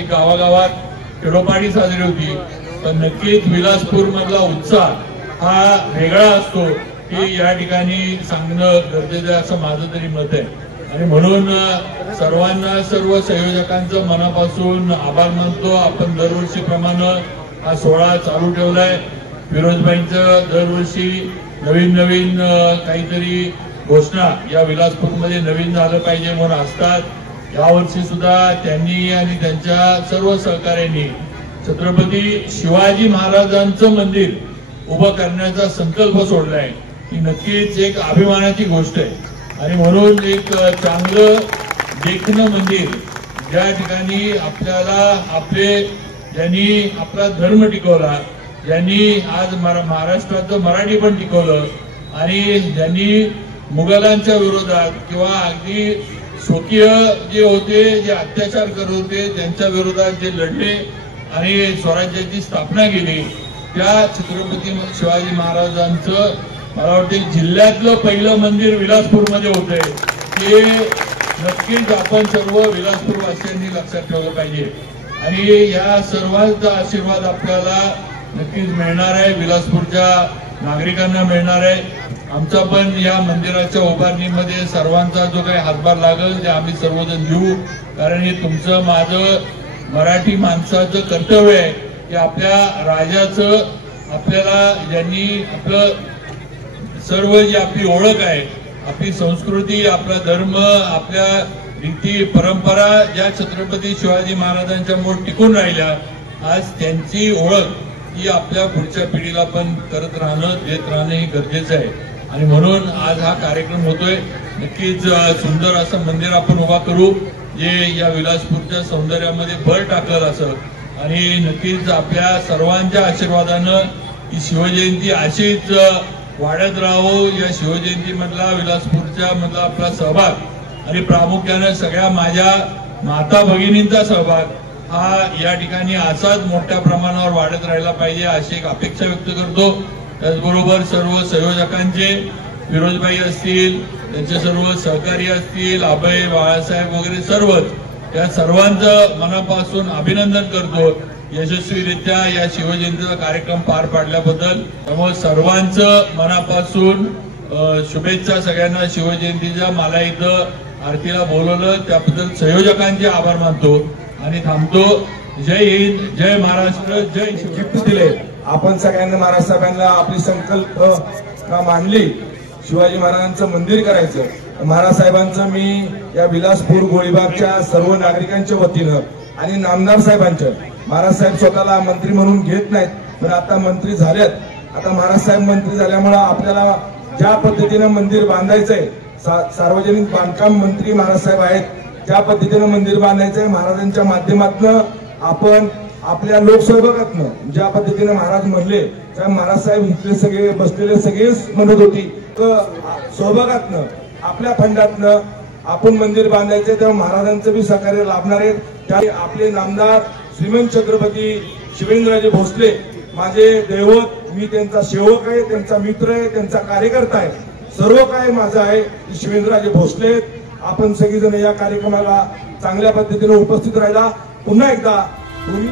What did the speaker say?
प्रत्येक गावागावात खेडोपाडी साजरी होती, पण नक्कीच विलासपूर मधला उत्साह हा वेगळा असतो की या ठिकाणी सांगणं गरजेचं आहे असं माझं तरी मत आहे। आणि म्हणून सर्वांना, सर्व संयोजकांचं मनापासून आभार मानतो। आपण दरवर्षीप्रमाणे हा सोहळा चालू ठेवलाय। फिरोजबाईंचं दरवर्षी नवीन नवीन काहीतरी घोषणा या विलासपूरमध्ये नवीन झालं पाहिजे म्हणून असतात। यावर्षी सुद्धा त्यांनी आणि त्यांच्या सर्व सहकार्यांनी छत्रपती शिवाजी महाराजांचं मंदिर उभं करण्याचा संकल्प सोडलाय। ही नक्कीच एक अभिमानाची गोष्ट आहे आणि म्हणून एक चांगलं देखणं मंदिर ज्या ठिकाणी आपल्याला आपले ज्यांनी आपला धर्म टिकवला, ज्यांनी आज महाराष्ट्राचं मराठी पण टिकवलं आणि ज्यांनी मुघलांच्या विरोधात किंवा अगदी स्वकीय जे होते, जे अत्याचार करत होते त्यांच्या विरोधात जे लढले आणि स्वराज्याची स्थापना केली, त्या छत्रपती शिवाजी महाराजांचं मला वाटतं जिल्ह्यातलं पहिलं मंदिर विलासपूरमध्ये होतंय। ते नक्कीच आपण सर्व विलासपूरवासियांनी लक्षात ठेवलं पाहिजे आणि या सर्वांचा आशीर्वाद आपल्याला नक्कीच मिळणार आहे, विलासपूरच्या नागरिकांना मिळणार आहे। आमचा पण या मंदिराच्या उभारणीमध्ये सर्वांचा जो काही हातभार लागेल ते आम्ही सर्वजण देऊ, कारण हे तुमचं माझं मराठी माणसाचं कर्तव्य आहे की आपल्या राजाचं, आपल्याला ज्यांनी आपलं सर्व जी आपली ओळख आहे, आपली संस्कृती, आपला धर्म, आपल्या रीती परंपरा ज्या छत्रपती शिवाजी महाराजांच्यामुळे टिकून राहिल्या, आज त्यांची ओळख ही आपल्या पुढच्या पिढीला पण करत राहणं, देत राहणं हे गरजेचं आहे आणि म्हणून आज हा कार्यक्रम होतोय। नक्कीच सुंदर असं मंदिर आपण उभा करू जे या विलासपूरच्या सौंदर्यामध्ये भर टाकल असं आणि नक्कीच आपल्या सर्वांच्या आशीर्वादानं ही शिवजयंती अशीच वाढत राहो। या शिवजयंती मधला विलासपूरच्या मधला आपला सहभाग आणि प्रामुख्याने सगळ्या माझ्या माता भगिनींचा सहभाग हा या ठिकाणी असाच मोठ्या प्रमाणावर वाढत राहिला पाहिजे अशी एक अपेक्षा व्यक्त करतो। त्याचबरोबर सर्व संयोजकांचे, फिरोजबाई असतील, त्यांचे सर्व सहकारी असतील, अभय, बाळासाहेब वगैरे सर्वच, या सर्वांचं मनापासून अभिनंदन करतो यशस्वीरित्या या शिवजयंतीचा कार्यक्रम पार पाडल्याबद्दल। त्यामुळे सर्वांचं मनापासून शुभेच्छा सगळ्यांना शिवजयंतीच्या। मला इथं आरतीला बोलवलं त्याबद्दल संयोजकांचे आभार मानतो आणि थांबतो। जय हिंद, जय महाराष्ट्र, जय शिव। गिफ्ट दिले आपण सगळ्यांना, महाराज साहेबांना आपली संकल्प मांडली शिवाजी महाराजांचं मंदिर करायचं। महाराज साहेबांचं मी या विलासपूर गोळीबागच्या सर्व नागरिकांच्या वतीनं आणि नामदार साहेबांच्या, महाराज साहेब स्वतःला मंत्री म्हणून घेत नाहीत पण आता मंत्री झाल्यात। आता महाराज साहेब मंत्री झाल्यामुळे आपल्याला ज्या पद्धतीनं मंदिर बांधायचंय, सार्वजनिक बांधकाम मंत्री महाराज साहेब आहेत, ज्या पद्धतीनं मंदिर बांधायचंय महाराजांच्या माध्यमातून आपण आपल्या लोकसहभागातनं ज्या पद्धतीने महाराज म्हणले त्या महाराज साहेब इथले सगळे बसलेले सगळेच म्हणत होती सहभागातनं आपल्या फंडातनं आपण मंदिर बांधायचे, तेव्हा महाराजांचं बी सहकार्य लाभणार आहे। त्या आपले नामदार श्रीमंत छत्रपती शिवेंद्रराजे भोसले माझे दैवत, मी त्यांचा सेवक आहे, त्यांचा मित्र आहे, त्यांचा कार्यकर्ता आहे, सर्व काय माझं आहे शिवेंद्रराजे भोसले। आपण सगळेजण या कार्यक्रमाला चांगल्या पद्धतीने उपस्थित राहिला। पुन्हा एकदा तुम्ही